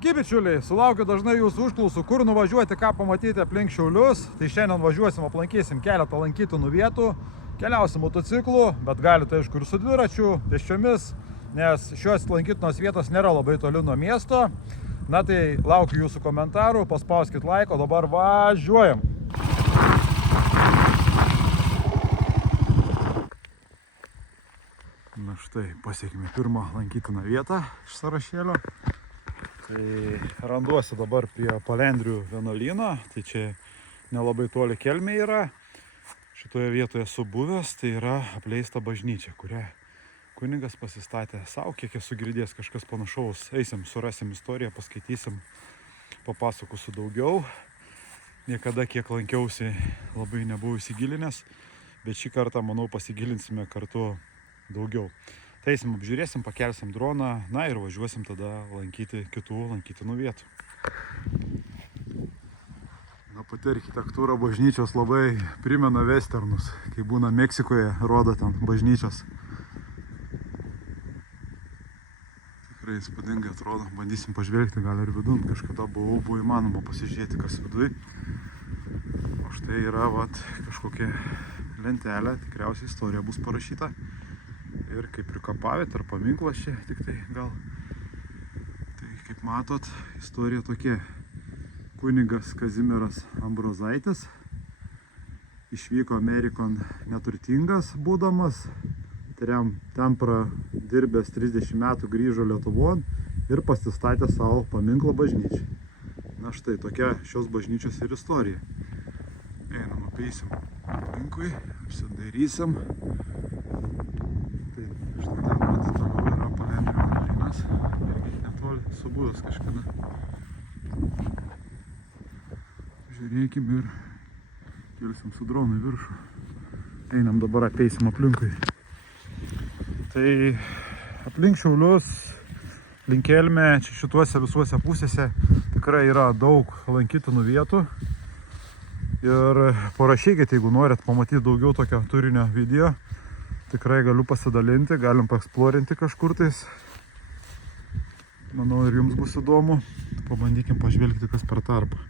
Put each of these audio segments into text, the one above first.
Sveiki bičiuliai, sulaukiu dažnai jūsų užklausų, kur nuvažiuoti, ką pamatyti aplink Šiaulius. Tai šiandien važiuosim, aplankysim keletą lankytinų vietų, keliausim motociklu, bet galite aišku ir su dviračiu, pėsčiomis, nes šios lankytinos vietos nėra labai toli nuo miesto. Na tai laukiu jūsų komentarų, paspauskit like, o dabar važiuojam. Na štai, pasiekime pirmą lankytiną vietą iš sąrašėlio. Tai randuosi dabar prie Palendrių vienuolyno, tai čia nelabai toli Kelmė yra. Šitoje vietoje esu buvęs, tai yra apleista bažnyčia, kurią kunigas pasistatė savo, kiek esu girdėjęs kažkas panašaus. Eisim, surasim istoriją, paskaitysim, papasakosiu daugiau. Niekada kiek lankiausi labai nebuvau įsigilinęs, bet šį kartą, manau, pasigilinsime kartu daugiau. Tai eisim, apžiūrėsim, pakelsim droną, na ir važiuosim tada lankyti kitų lankytinų vietų. Na, pati architektūra bažnyčios labai primena westernus, kai būna Meksikoje, rodo ten bažnyčios. Tikrai įspūdingai atrodo, bandysim pažvelgti, gal ir vidun, kažkada buvo įmanoma pasižiūrėti, kas viduj. O štai yra kažkokia lentelė, tikriausiai istorija bus parašyta. Ir kaip ir kapavietė ar paminklas čia, tik tai gal. Tai kaip matot, istorija tokia. Kunigas Kazimieras Ambrozaitis išvyko Amerikon neturtingas būdamas. Ten pradirbęs 30 metų grįžo Lietuvon ir pasistatė savo paminklą bažnyčiai. Na štai tokia šios bažnyčios ir istorija. Einam, apeisim aplinkui, apsidairysim. Štai ten pat toliau yra Palendrių vienuolynas, irgi netoli subuvęs kažkada. Žiūrėkim ir kelsim su dronu į viršų. Einam dabar apeisim aplinkui. Tai aplink Šiaulius, link Kelmė, čia šituose visuose pusėse tikrai yra daug lankytinų vietų. Ir parašykite, jeigu norit pamatyti daugiau tokio turinio video. Tikrai galiu pasidalinti, galim paeksplorinti kažkur tais. Manau, ir jums bus įdomu. Pabandykim pažvelgti, kas per tarpą.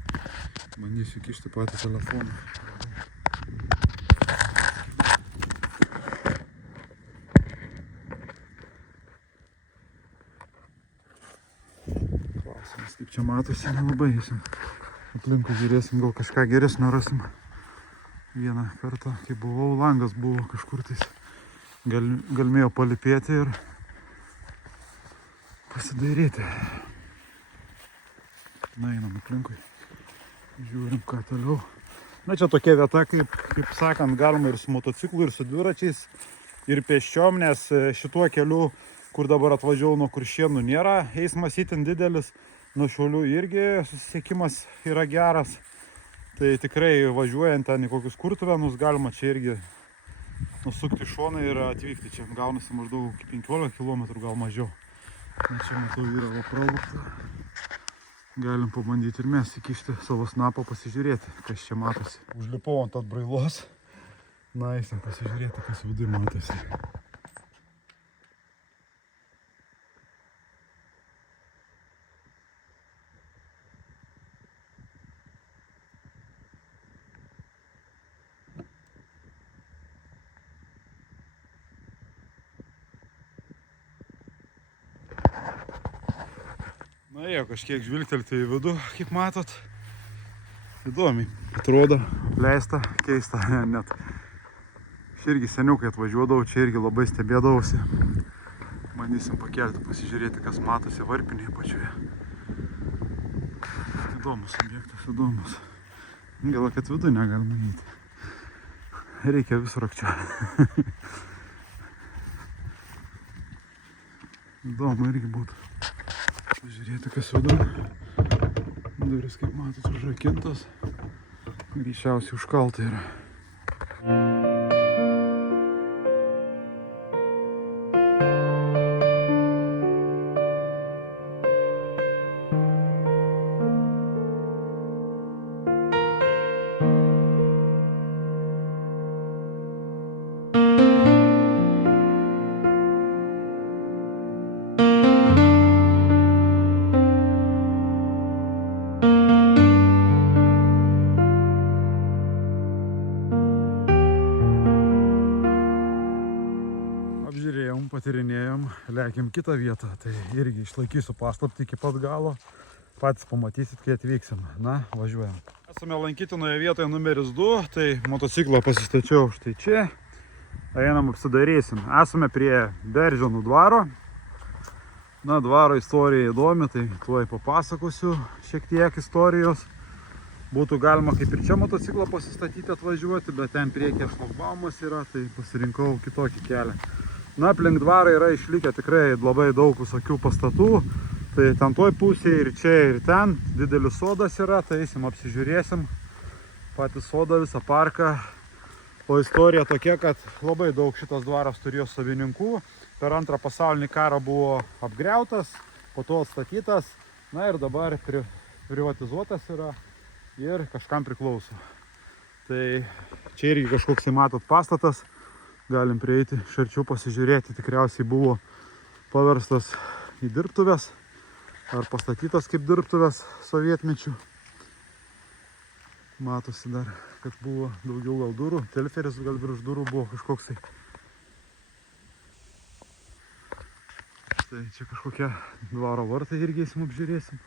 Bandysiu kišti patį telefoną. Klausimas, kaip čia matosi, nelabai. Aplinkui žiūrėsim, gal kažką geresnio rasim. Vieną kartą, kai buvau, langas buvo kažkur tais. Galmėjau palipėti ir pasidairyti. Na, einam aplinkui. Žiūrim, ką toliau. Na, čia tokia vieta, kaip sakant, galima ir su motociklu, ir su dviračiais, ir pėsčiom, nes šituo keliu, kur dabar atvažiavau nuo Kuršėnų, nėra eismas itin didelis. Nuo Šiaulių irgi susisiekimas yra geras. Tai tikrai važiuojant ten į kokius Kurtuvėnus galima čia irgi nusukti šoną ir atvykti. Čia gaunasi maždaug 15 km, gal mažiau. Na, čia matau yra pralupta. Galim pabandyti ir mes įkišti savo snapą, pasižiūrėti, kas čia matosi. Užlipau ant atbrailos. Na, eisim pasižiūrėti, kas viduj matosi. Na, jau kažkiek žvilgtelti į vidų, kaip matot. Įdomiai atrodo, apleista, keista, net. Aš irgi seniau, kai atvažiuodavau, čia irgi labai stebėdavausi. Bandysim pakelti, pasižiūrėti, kas matosi varpinėje pačioje. Įdomus objektas, įdomus. Gal, kad vidų negalima įeiti. Reikia vis rakčio. Įdomu irgi būtų. Pažiūrėti, kas vidų. Duris, kaip matot, užrakintos. Greičiausiai užkalta yra. patyrinėjom, lekiam kitą vietą. Tai irgi išlaikysiu paslaptį iki pat galo. Patys pamatysit, kai atvyksim. Na, važiuojam. Esame lankytinoje vietoje numeris 2. Tai motociklą pasistačiau štai čia. Einam apsidarysim. Esame prie Beržionų dvaro. Na, dvaro istorija įdomi, tai tuoj papasakosiu šiek tiek istorijos. Būtų galima kaip ir čia motociklą pasistatyti, atvažiuoti, bet ten priekyje šlagbaumas yra, tai pasirinkau kitokį kelią. Na, aplink dvarą yra išlikę tikrai labai daug visokių pastatų. Tai ten toj pusėje ir čia ir ten didelis sodas yra, tai eisim apsižiūrėsim patį sodą, visą parką. O istorija tokia, kad labai daug šitas dvaras turėjo savininkų. Per Antrą pasaulinį karą buvo apgriautas, po to atstatytas, na ir dabar privatizuotas yra. Ir kažkam priklauso. Tai čia irgi kažkoks, matot, pastatas. Galim prieiti šarčiau pasižiūrėti. Tikriausiai buvo paverstas į dirbtuves. Ar pastatytas kaip dirbtuves sovietmečių. Matosi dar, kad buvo daugiau gal durų. Telferis gal virš durų buvo kažkoksai. Štai čia kažkokie dvaro vartai irgi eisim apžiūrėsim.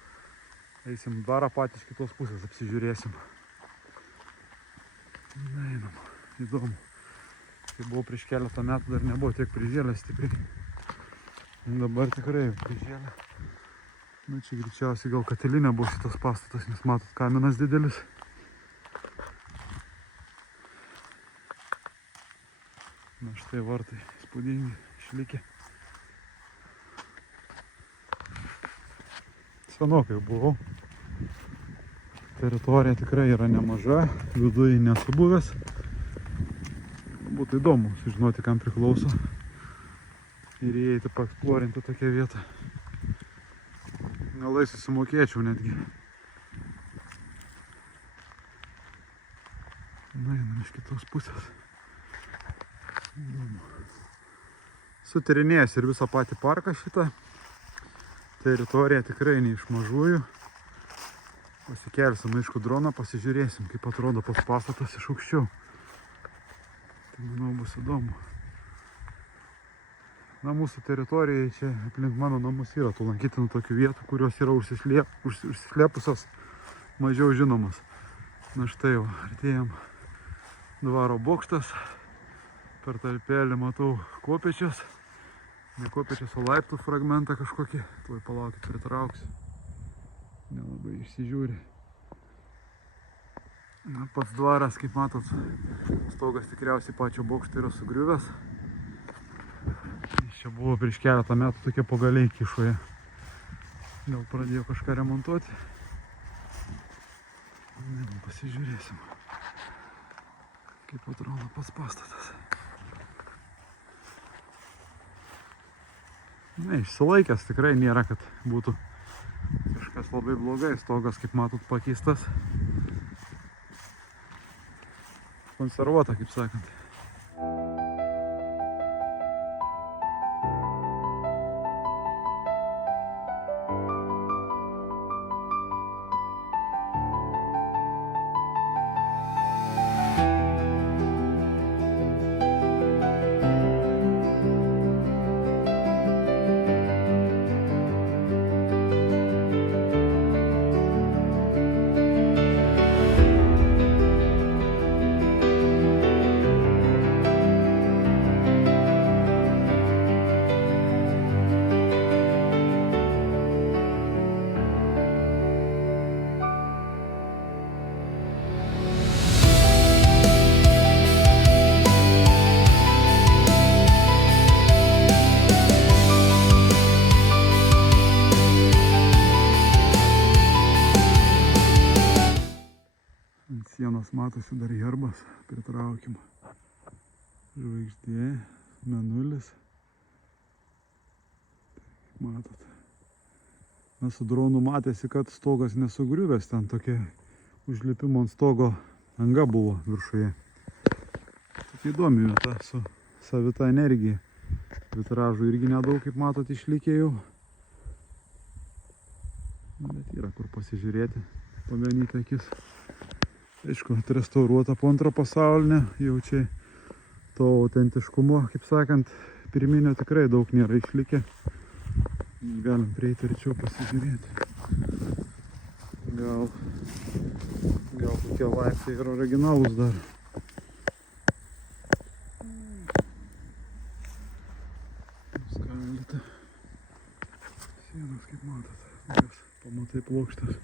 Eisim dvarą patys kitos pusės apsižiūrėsim. Na, einam. Įdomu. Kai buvau prieš keletą metų, dar nebuvo tiek prižėlę stipriai. Dabar tikrai prižėlę. Na, čia greičiausiai gal katilinė buvo šitas pastatas, nes matot, kaminas didelis. Na, štai vartai įspūdingi, išlikę. Senokai buvau. Teritorija tikrai yra nemaža, viduje nesu buvęs. Būtų įdomu sužinoti, kam priklauso. Ir įeiti paeksplorinti tokią vietą. Galai susimokėčiau netgi. Na, einam iš kitos pusės. Įdomu. Sutyrinėjęs ir visą patį parką šitą. Teritorija tikrai ne iš mažųjų. Pasikelsim, aišku, droną, pasižiūrėsim, kaip atrodo pats pastatas iš aukščiau. Tai, manau, bus įdomu. Na, mūsų teritorijai čia aplink mano namus yra tų lankytinų tokių vietų, kurios yra užsislėpusios, mažiau žinomas. Na, štai jau, artėjam dvaro bokštas. Per tarpelį matau kopėčias. Ne kopėčias, o laiptų fragmentą kažkokį. Tuoj palaukit, pritrauksiu. Nelabai išsižiūri. Na, pats dvaras, kaip matot, stogas tikriausiai pačio bokšto yra sugriuvęs. Čia buvo prieš keletą metų tokie pagaliai kišoje. Gal pradėjo kažką remontuoti. Nežinau, pasižiūrėsim, kaip atrodo pats pastatas. Na, išsilaikęs tikrai nėra, kad būtų kažkas labai blogai. Stogas, kaip matot, pakeistas. Konservuota, kaip sakant. Sienos matosi dar herbas, pritraukim. Žvaigždė, mėnulis. Matot. Na, su dronu matėsi, kad stogas nesugriuvęs, ten tokia užlipimo ant stogo anga buvo viršuje. Tokia įdomi vieta su savita energija. Vitražų irgi nedaug, kaip matot, išlikė jau. Bet yra kur pasižiūrėti, paganyti akis. Aišku, restauruota po Antro pasaulinio, jau čia to autentiškumo, kaip sakant, pirminio tikrai daug nėra išlikę. Galim prieiti arčiau pasižiūrėti. Gal kokie laiptai yra originalūs dar. Skaldyti. Sienos, kaip matot. Pamatai plokštas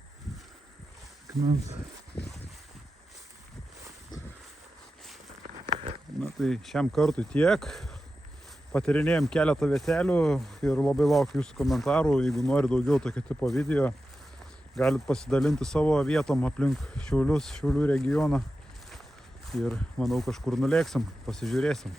akmens. Na tai šiam kartui tiek. Patyrinėjom keletą vietelių ir labai laukiu jūsų komentarų. Jeigu nori daugiau tokio tipo video, galit pasidalinti savo vietom aplink Šiaulius, Šiaulių regioną. Ir manau kažkur nulėksim, pasižiūrėsim.